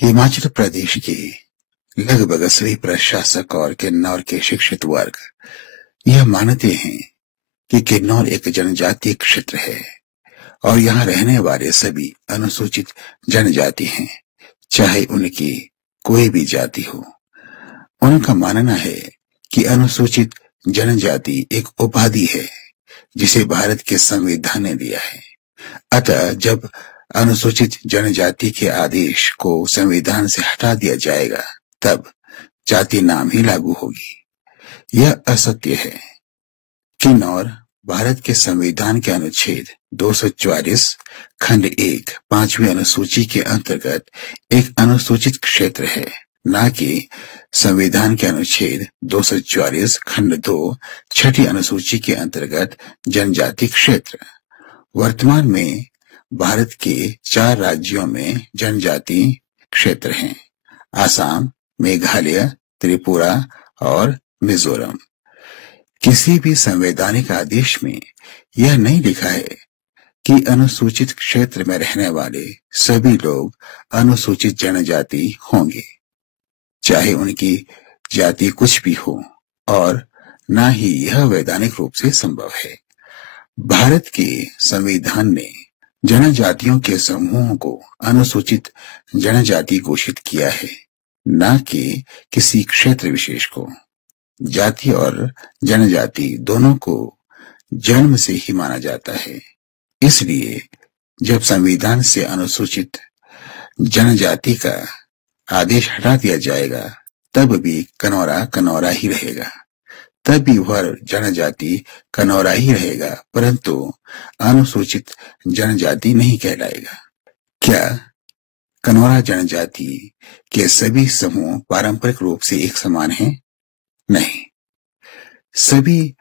हिमाचल प्रदेश के लगभग सभी प्रशासक और किन्नौर के शिक्षित वर्ग यह मानते हैं कि किन्नौर एक जनजातीय क्षेत्र है और यहाँ रहने वाले सभी अनुसूचित जनजाति हैं, चाहे उनकी कोई भी जाति हो। उनका मानना है कि अनुसूचित जनजाति एक उपाधि है जिसे भारत के संविधान ने दिया है। अतः जब अनुसूचित जनजाति के आदेश को संविधान से हटा दिया जाएगा तब जाति नाम ही लागू होगी। यह असत्य है। किन्नौर भारत के संविधान के अनुच्छेद 244 खंड 1 5वीं अनुसूची के अंतर्गत एक अनुसूचित क्षेत्र है, न कि संविधान के अनुच्छेद 244 खंड 2 6ठी अनुसूची के अंतर्गत जनजाति क्षेत्र। वर्तमान में भारत के 4 राज्यों में जनजाति क्षेत्र हैं: आसाम, मेघालय, त्रिपुरा और मिजोरम। किसी भी संवैधानिक आदेश में यह नहीं लिखा है कि अनुसूचित क्षेत्र में रहने वाले सभी लोग अनुसूचित जनजाति होंगे, चाहे उनकी जाति कुछ भी हो, और न ही यह वैधानिक रूप से संभव है। भारत के संविधान ने जनजातियों के समूहों को अनुसूचित जनजाति घोषित किया है, न कि किसी क्षेत्र विशेष को। जाति और जनजाति दोनों को जन्म से ही माना जाता है। इसलिए जब संविधान से अनुसूचित जनजाति का आदेश हटा दिया जाएगा तब भी कनौरा कनौरा ही रहेगा, तब भी वह जनजाति कनौरा ही रहेगा, परंतु अनुसूचित जनजाति नहीं कहलाएगा। क्या कनौरा जनजाति के सभी समूह पारंपरिक रूप से एक समान हैं? नहीं। सभी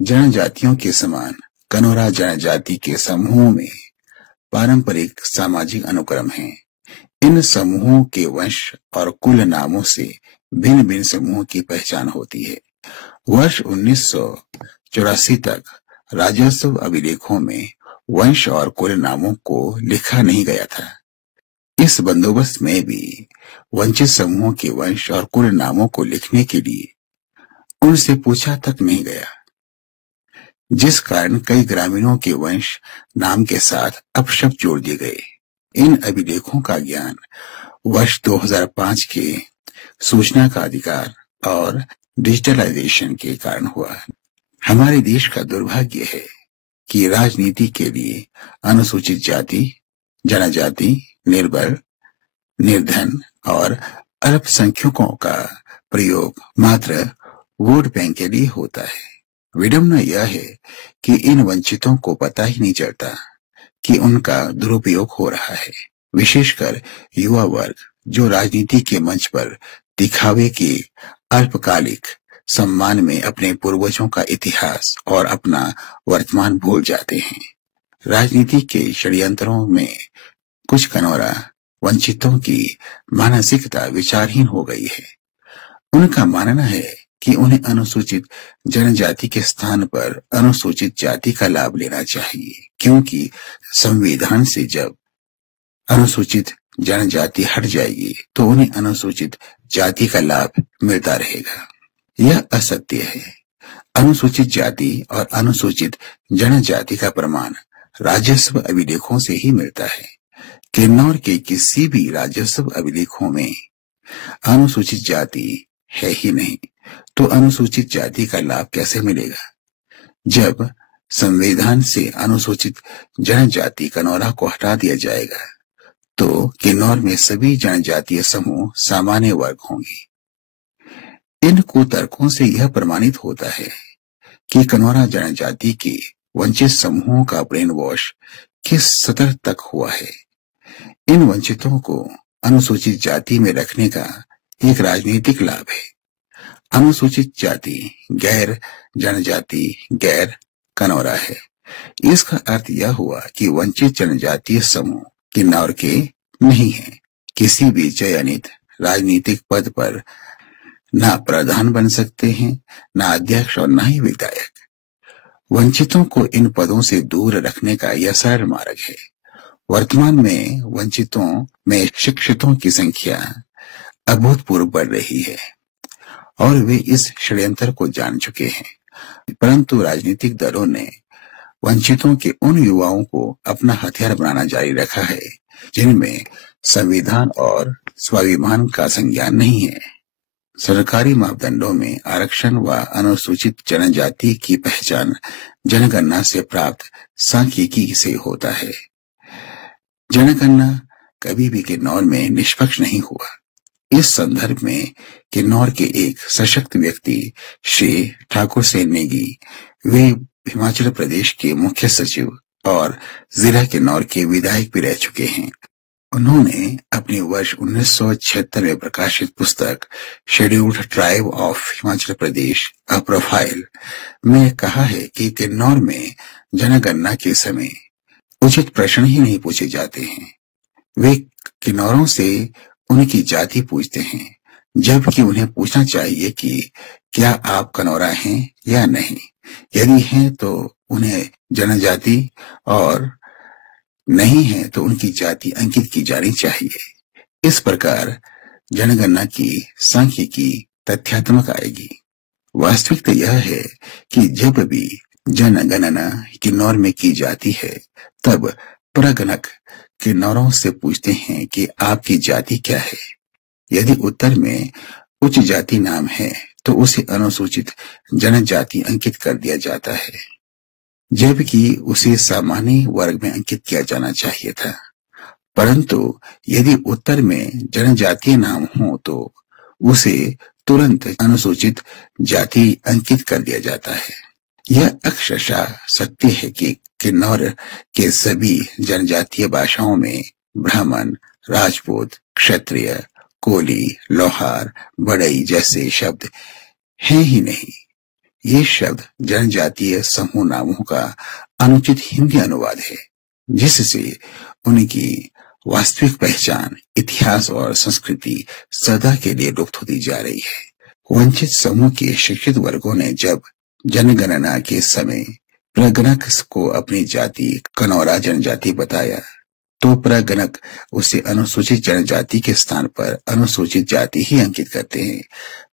जनजातियों के समान कनौरा जनजाति के समूहों में पारंपरिक सामाजिक अनुक्रम है। इन समूहों के वंश और कुल नामों से भिन्न भिन्न समूहों की पहचान होती है। वर्ष 1984 तक राजस्व अभिलेखों में वंश और कुल नामों को लिखा नहीं गया था। इस बंदोबस्त में भी वंचित समूहों के वंश और कुल नामों को लिखने के लिए उनसे पूछा तक नहीं गया, जिस कारण कई ग्रामीणों के वंश नाम के साथ अपशब्द जोड़ दिए गए। इन अभिलेखों का ज्ञान वर्ष 2005 के सूचना का अधिकार और डिजिटलाइजेशन के कारण हुआ। हमारे देश का दुर्भाग्य है कि राजनीति के लिए अनुसूचित जाति, जनजाति, निर्बल, निर्धन और अल्पसंख्यकों का प्रयोग मात्र वोट बैंक के लिए होता है। विडंबना यह है कि इन वंचितों को पता ही नहीं चलता कि उनका दुरुपयोग हो रहा है, विशेषकर युवा वर्ग जो राजनीति के मंच पर दिखावे के अल्पकालिक सम्मान में अपने पूर्वजों का इतिहास और अपना वर्तमान भूल जाते हैं। राजनीति के षड्यंत्रों में कुछ कनौरा वंचितों की मानसिकता विचारहीन हो गई है। उनका मानना है कि उन्हें अनुसूचित जनजाति के स्थान पर अनुसूचित जाति का लाभ लेना चाहिए, क्योंकि संविधान से जब अनुसूचित जनजाति हट जाएगी तो उन्हें अनुसूचित जाति का लाभ मिलता रहेगा। यह असत्य है। अनुसूचित जाति और अनुसूचित जनजाति का प्रमाण राजस्व अभिलेखों से ही मिलता है। किन्नौर के किसी भी राजस्व अभिलेखों में अनुसूचित जाति है ही नहीं, तो अनुसूचित जाति का लाभ कैसे मिलेगा? जब संविधान से अनुसूचित जनजाति कनौरा को हटा दिया जाएगा तो किन्नौर में सभी जनजातीय समूह सामान्य वर्ग होंगे। इन कुतर्कों से यह प्रमाणित होता है कि कनौरा जनजाति के वंचित समूहों का ब्रेन वॉश किस सतह तक हुआ है। इन वंचितों को अनुसूचित जाति में रखने का एक राजनीतिक लाभ है। अनुसूचित जाति गैर जनजाति गैर कनौरा है। इसका अर्थ यह हुआ कि वंचित जनजातीय समूह किन्नौर के नहीं है। किसी भी चयनित राजनीतिक पद पर न प्रधान बन सकते हैं, न अध्यक्ष और न ही विधायक। वंचितों को इन पदों से दूर रखने का यह सरल मार्ग है। वर्तमान में वंचितों में शिक्षितों की संख्या अभूतपूर्व बढ़ रही है और वे इस षड्यंत्र को जान चुके हैं, परंतु राजनीतिक दलों ने वंचितों के उन युवाओं को अपना हथियार बनाना जारी रखा है जिनमें संविधान और स्वाभिमान का संज्ञान नहीं है। सरकारी मापदंडों में आरक्षण व अनुसूचित जनजाति की पहचान जनगणना से प्राप्त सांख्यिकी से होता है। जनगणना कभी भी किन्नौर में निष्पक्ष नहीं हुआ। इस संदर्भ में किन्नौर के एक सशक्त व्यक्ति श्री ठाकुर सेन नेगी, वे हिमाचल प्रदेश के मुख्य सचिव और जिला किन्नौर के विधायक भी रह चुके हैं। उन्होंने अपनी वर्ष 1976 में प्रकाशित पुस्तक scheduled tribe of Himachal Pradesh a profile में कहा है कि किन्नौर में जनगणना के समय उचित प्रश्न ही नहीं पूछे जाते हैं। वे किन्नौरों से उनकी जाति पूछते हैं, जबकि उन्हें पूछना चाहिए कि क्या आप कनौरा हैं या नहीं। यदि हैं तो उन्हें जनजाति और नहीं है तो उनकी जाति अंकित की जानी चाहिए। इस प्रकार जनगणना की सांख्यिकी तथ्यात्मक आएगी। वास्तविकता यह है कि जब भी जनगणना किन्नौर में की जाती है तब प्रगणक किन्नौरों से पूछते हैं कि आपकी जाति क्या है। यदि उत्तर में उच्च जाति नाम है तो उसे अनुसूचित जनजाति अंकित कर दिया जाता है, जबकि उसे सामान्य वर्ग में अंकित किया जाना चाहिए था। परंतु यदि उत्तर में जनजातीय नाम हो तो उसे तुरंत अनुसूचित जाति अंकित कर दिया जाता है। यह अक्षरशः सत्य है कि किन्नौर के सभी जनजातीय भाषाओं में ब्राह्मण, राजपूत, क्षत्रिय, कोली, लोहार, बढ़ई जैसे शब्द हैं ही नहीं। ये शब्द जनजातीय समूह नामों का अनुचित हिंदी अनुवाद है, जिससे उनकी वास्तविक पहचान, इतिहास और संस्कृति सदा के लिए लुप्त होती जा रही है। वंचित समूह के शिक्षित वर्गों ने जब जनगणना के समय प्रगणक को अपनी जाति कनौरा जनजाति बताया तो प्रगणक उसे अनुसूचित जनजाति के स्थान पर अनुसूचित जाति ही अंकित करते हैं।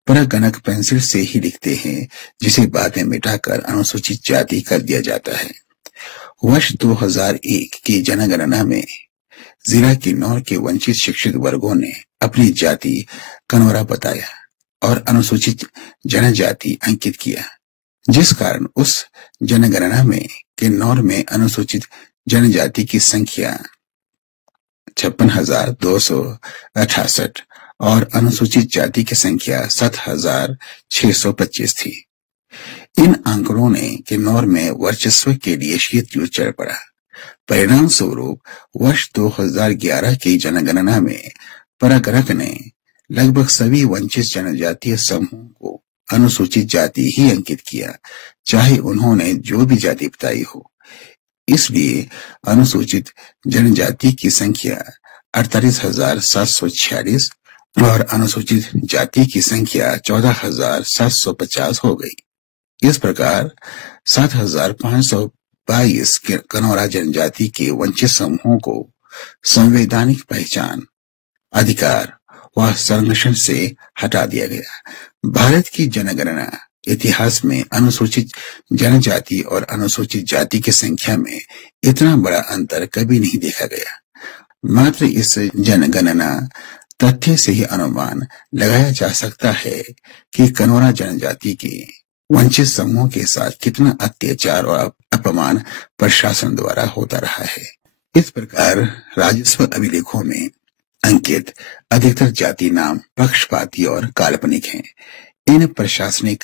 प्रगणक पेंसिल से ही लिखते हैं, जिसे बाद में मिटाकर अनुसूचित जाति कर दिया जाता है। वर्ष 2001 की जनगणना में जिला किन्नौर के वंचित शिक्षित वर्गों ने अपनी जाति कनौरा बताया और अनुसूचित जनजाति अंकित किया, जिस कारण उस जनगणना में किन्नौर में अनुसूचित जनजाति की संख्या 56,268 और अनुसूचित जाति की संख्या 7,625 थी। इन आंकड़ों ने किन्नौर में वर्चस्व के लिए शीत युद्ध चढ़ पड़ा। परिणाम स्वरूप वर्ष 2011 की जनगणना में प्रगणक ने लगभग सभी वंचित जनजातीय समूह को अनुसूचित जाति ही अंकित किया, चाहे उन्होंने जो भी जाति बताई हो। इसलिए अनुसूचित जनजाति की संख्या 48,746 और अनुसूचित जाति की संख्या 14,750 हो गई। इस प्रकार 7,522 कनौरा जनजाति के वंचित समूहों को संवैधानिक पहचान, अधिकार व संरक्षण से हटा दिया गया। भारत की जनगणना इतिहास में अनुसूचित जनजाति और अनुसूचित जाति की संख्या में इतना बड़ा अंतर कभी नहीं देखा गया। मात्र इस जनगणना तथ्य से ही अनुमान लगाया जा सकता है कि कनौरा जनजाति के वंचित समूह के साथ कितना अत्याचार और अपमान प्रशासन द्वारा होता रहा है। इस प्रकार राजस्व अभिलेखों में अंकित अधिकतर जाति नाम पक्षपाती और काल्पनिक हैं। इन प्रशासनिक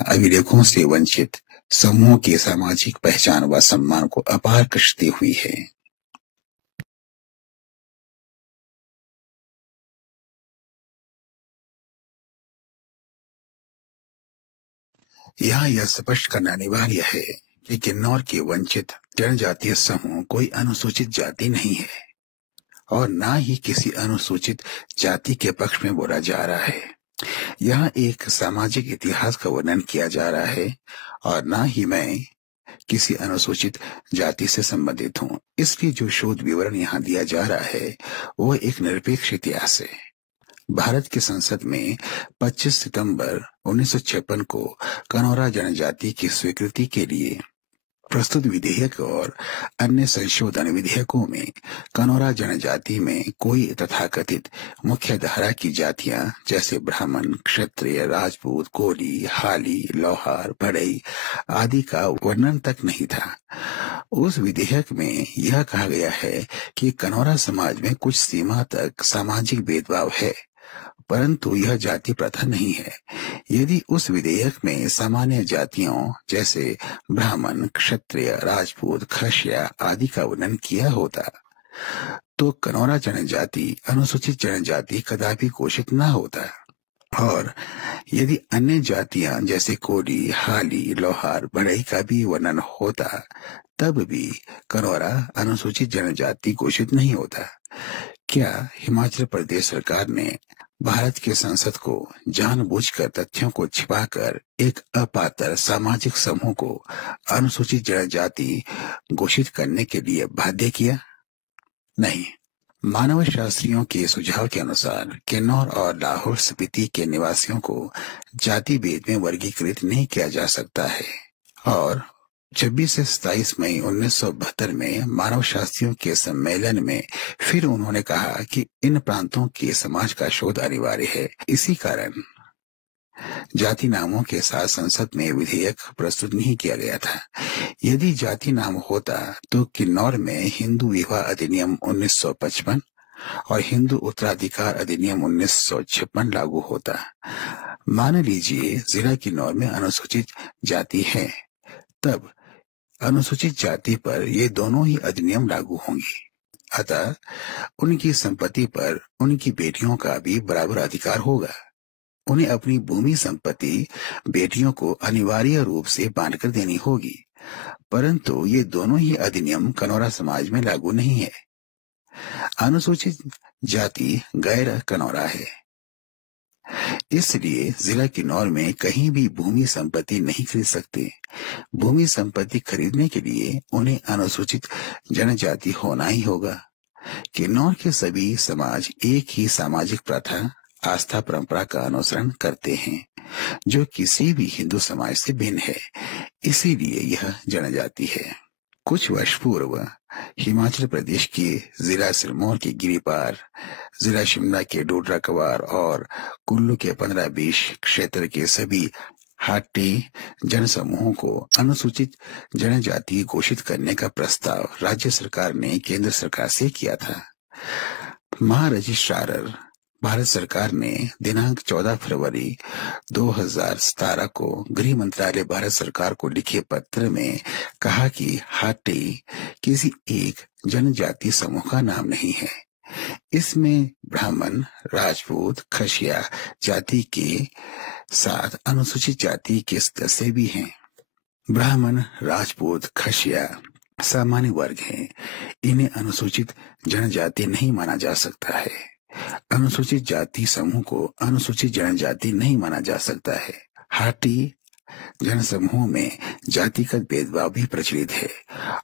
अभिलेखों से वंचित समूह की सामाजिक पहचान व सम्मान को अपार क्षति हुई है। यहाँ यह स्पष्ट करना अनिवार्य है कि किन्नौर के वंचित जनजातीय समूह कोई अनुसूचित जाति नहीं है और न ही किसी अनुसूचित जाति के पक्ष में बोला जा रहा है। यहाँ एक सामाजिक इतिहास का वर्णन किया जा रहा है और न ही मैं किसी अनुसूचित जाति से संबंधित हों। इसलिए जो शोध विवरण यहाँ दिया जा रहा है वो एक निरपेक्ष इतिहास है। भारत की संसद में 25 सितंबर 1956 को कनौरा जनजाति की स्वीकृति के लिए प्रस्तुत विधेयक और अन्य संशोधन विधेयकों में कनौरा जनजाति में कोई तथाकथित मुख्य धारा की जातियां जैसे ब्राह्मण, क्षत्रिय, राजपूत, कोली, हाली, लोहार, बढ़ई आदि का वर्णन तक नहीं था। उस विधेयक में यह कहा गया है कि कनौरा समाज में कुछ सीमा तक सामाजिक भेदभाव है, परंतु यह जाति प्रथा नहीं है। यदि उस विधेयक में सामान्य जातियों जैसे ब्राह्मण, क्षत्रिय, राजपूत, खशिया आदि का वर्णन किया होता तो कनौरा जनजाति अनुसूचित जनजाति कदापि घोषित न होता, और यदि अन्य जातियां जैसे कोली, हाली, लोहार, बढ़ई का भी वर्णन होता तब भी कनौरा अनुसूचित जनजाति घोषित नहीं होता। क्या हिमाचल प्रदेश सरकार ने भारत की संसद को जानबूझकर तथ्यों को छिपाकर एक अपात्र सामाजिक समूह को अनुसूचित जनजाति घोषित करने के लिए बाध्य किया? नहीं। मानव शास्त्रियों के सुझाव के अनुसार किन्नौर और लाहौल स्पीति के निवासियों को जाति भेद में वर्गीकृत नहीं किया जा सकता है, और 26 से 27 मई 1972 में मानव शास्त्रियों के सम्मेलन में फिर उन्होंने कहा कि इन प्रांतों के समाज का शोध अनिवार्य है। इसी कारण जाति नामों के साथ संसद में विधेयक प्रस्तुत नहीं किया गया था। यदि जाति नाम होता तो किन्नौर में हिंदू विवाह अधिनियम 1955 और हिंदू उत्तराधिकार अधिनियम 1956 लागू होता। मान लीजिए जिला किन्नौर में अनुसूचित जाति है, तब अनुसूचित जाति पर ये दोनों ही अधिनियम लागू होंगे। अतः उनकी संपत्ति पर उनकी बेटियों का भी बराबर अधिकार होगा। उन्हें अपनी भूमि संपत्ति बेटियों को अनिवार्य रूप से बांटकर देनी होगी, परंतु ये दोनों ही अधिनियम कनौरा समाज में लागू नहीं है। अनुसूचित जाति गैर कनौरा है, इसलिए जिला किन्नौर में कहीं भी भूमि संपत्ति नहीं खरीद सकते। भूमि संपत्ति खरीदने के लिए उन्हें अनुसूचित जनजाति होना ही होगा। किन्नौर के सभी समाज एक ही सामाजिक प्रथा, आस्था, परंपरा का अनुसरण करते हैं जो किसी भी हिंदू समाज से भिन्न है, इसीलिए यह जनजाति है। कुछ वर्ष पूर्व हिमाचल प्रदेश के जिला सिरमौर के गिरिपार, जिला शिमला के डोडरा कवार और कुल्लू के 15-20 क्षेत्र के सभी हाटी जनसमूहों को अनुसूचित जनजाति घोषित करने का प्रस्ताव राज्य सरकार ने केंद्र सरकार से किया था। महारजिस्ट्रार भारत सरकार ने दिनांक 14 फरवरी 2017 को गृह मंत्रालय भारत सरकार को लिखे पत्र में कहा कि हाटी किसी एक जनजाति समूह का नाम नहीं है। इसमें ब्राह्मण, राजपूत, खशिया जाति के साथ अनुसूचित जाति के सदस्य भी हैं। ब्राह्मण, राजपूत, खशिया सामान्य वर्ग हैं। इन्हें अनुसूचित जनजाति नहीं माना जा सकता है। अनुसूचित जाति समूह को अनुसूचित जनजाति नहीं माना जा सकता है। हाटी जनसमूह में जातिगत भेदभाव भी प्रचलित है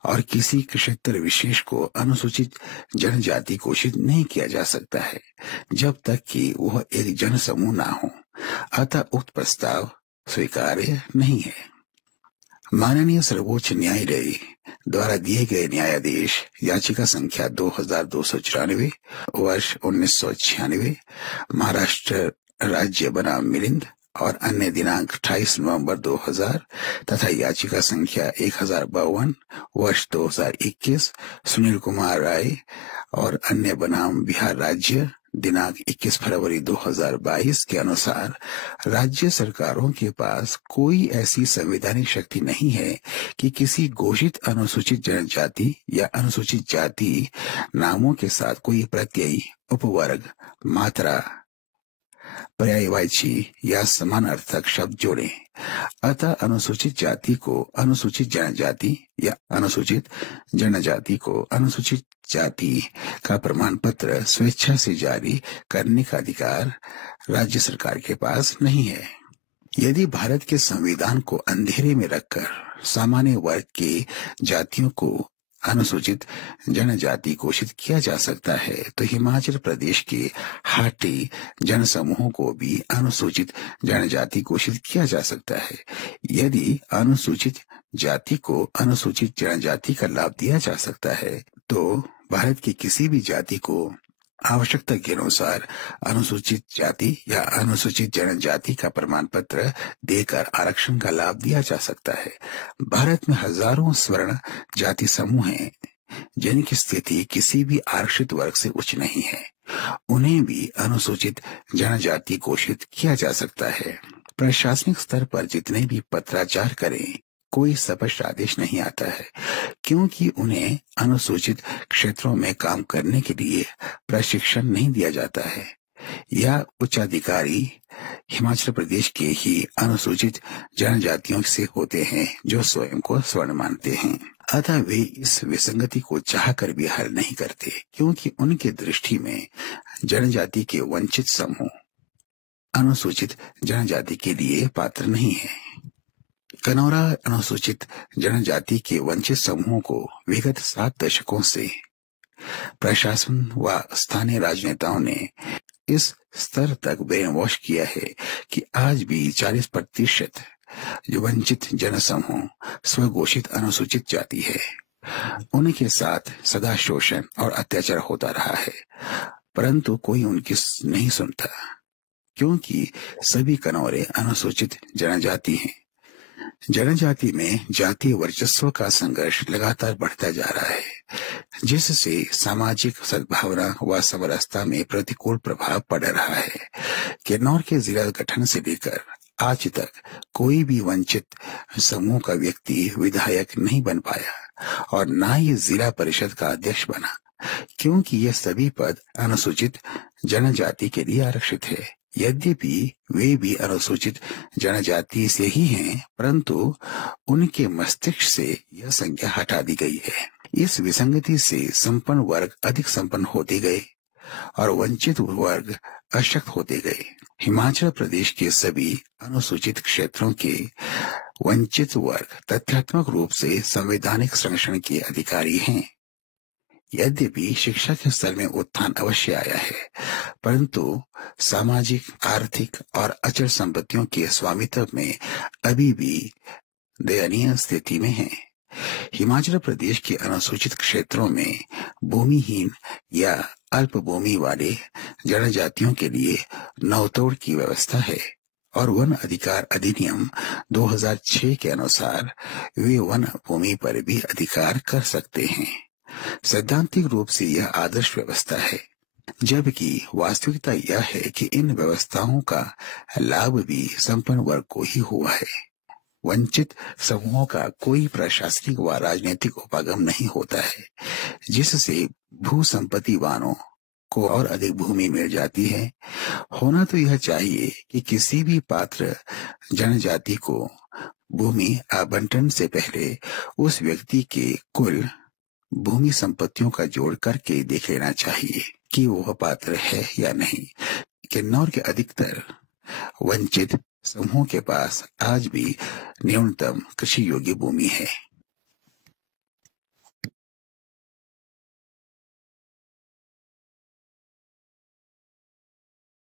और किसी क्षेत्र विशेष को अनुसूचित जनजाति घोषित नहीं किया जा सकता है जब तक कि वह एक जनसमूह ना हो। अतः उक्त प्रस्ताव स्वीकार्य नहीं है। माननीय सर्वोच्च न्यायालय द्वारा दिए गए न्यायाधीश याचिका संख्या 2294 वर्ष 1996 महाराष्ट्र राज्य बनाम मिलिंद और अन्य दिनांक 28 नवंबर 2000 तथा याचिका संख्या 1052 वर्ष 2021 सुनील कुमार राय और अन्य बनाम बिहार राज्य दिनांक 21 फरवरी 2022 के अनुसार राज्य सरकारों के पास कोई ऐसी संवैधानिक शक्ति नहीं है कि किसी घोषित अनुसूचित जनजाति या अनुसूचित जाति नामों के साथ कोई प्रत्यय, उपवर्ग, मात्रा, पर्यायवाची या समानार्थक शब्द जोड़े। अतः अनुसूचित जाति को अनुसूचित जनजाति या अनुसूचित जनजाति को अनुसूचित जाति का प्रमाण पत्र स्वेच्छा से जारी करने का अधिकार राज्य सरकार के पास नहीं है। यदि भारत के संविधान को अंधेरे में रखकर सामान्य वर्ग के जातियों को अनुसूचित जनजाति घोषित किया जा सकता है, तो हिमाचल प्रदेश के हाटी जनसमूहों को भी अनुसूचित जनजाति घोषित किया जा सकता है। यदि अनुसूचित जाति को अनुसूचित जनजाति का लाभ दिया जा सकता है, तो भारत की किसी भी जाति को आवश्यकता के अनुसार अनुसूचित जाति या अनुसूचित जनजाति का प्रमाण पत्र देकर आरक्षण का लाभ दिया जा सकता है। भारत में हजारों स्वर्ण जाति समूह हैं जिनकी स्थिति किसी भी आरक्षित वर्ग से उच्च नहीं है, उन्हें भी अनुसूचित जनजाति घोषित किया जा सकता है। प्रशासनिक स्तर पर जितने भी पत्राचार करें, कोई स्पष्ट आदेश नहीं आता है, क्योंकि उन्हें अनुसूचित क्षेत्रों में काम करने के लिए प्रशिक्षण नहीं दिया जाता है, या उच्चाधिकारी हिमाचल प्रदेश के ही अनुसूचित जनजातियों से होते हैं जो स्वयं को स्वर्ण मानते हैं। अतः वे इस विसंगति को चाहकर भी हल नहीं करते, क्योंकि उनके दृष्टि में जनजाति के वंचित समूह अनुसूचित जनजाति के लिए पात्र नहीं है। कनौरा अनुसूचित जनजाति के वंचित समूहों को विगत 7 दशकों से प्रशासन व स्थानीय राजनेताओं ने इस स्तर तक ब्रेन वॉश किया है कि आज भी 40% जो वंचित जनसमूह स्वघोषित अनुसूचित जाति है, उनके साथ सदा शोषण और अत्याचार होता रहा है, परंतु कोई उनकी नहीं सुनता, क्योंकि सभी कनौरे अनुसूचित जनजाति हैं। जनजाति में जातीय वर्चस्व का संघर्ष लगातार बढ़ता जा रहा है, जिससे सामाजिक सद्भावना व समरसता में प्रतिकूल प्रभाव पड़ रहा है। किन्नौर के जिला गठन से लेकर आज तक कोई भी वंचित समूह का व्यक्ति विधायक नहीं बन पाया और न ही जिला परिषद का अध्यक्ष बना, क्योंकि ये सभी पद अनुसूचित जनजाति के लिए आरक्षित है। यद्यपि वे भी अनुसूचित जनजाति से ही हैं, परंतु उनके मस्तिष्क से यह संज्ञा हटा दी गई है। इस विसंगति से संपन्न वर्ग अधिक संपन्न होते गए और वंचित वर्ग अशक्त होते गए। हिमाचल प्रदेश के सभी अनुसूचित क्षेत्रों के वंचित वर्ग तथ्यात्मक रूप से संवैधानिक संरक्षण के अधिकारी हैं। यद्यपि शिक्षा के स्तर में उत्थान अवश्य आया है, परंतु सामाजिक, आर्थिक और अचल संपत्तियों के स्वामित्व में अभी भी दयनीय स्थिति में है। हिमाचल प्रदेश के अनुसूचित क्षेत्रों में भूमिहीन या अल्प भूमि वाले जनजातियों के लिए नौतोड़ की व्यवस्था है और वन अधिकार अधिनियम 2006 के अनुसार वे वन भूमि पर भी अधिकार कर सकते हैं। सैद्धांतिक रूप से यह आदर्श व्यवस्था है, जबकि वास्तविकता यह है कि इन व्यवस्थाओं का लाभ भी संपन्न वर्ग को ही हुआ है। वंचित समूहों का कोई प्रशासनिक व राजनीतिक उपागम नहीं होता है, जिससे भू संपत्ति वालों को और अधिक भूमि मिल जाती है। होना तो यह चाहिए कि किसी भी पात्र जनजाति को भूमि आवंटन से पहले उस व्यक्ति के कुल भूमि संपत्तियों का जोड़ करके देख लेना चाहिए कि वह पात्र है या नहीं। किन्नौर के अधिकतर वंचित समूहों के पास आज भी न्यूनतम कृषि योग्य भूमि है।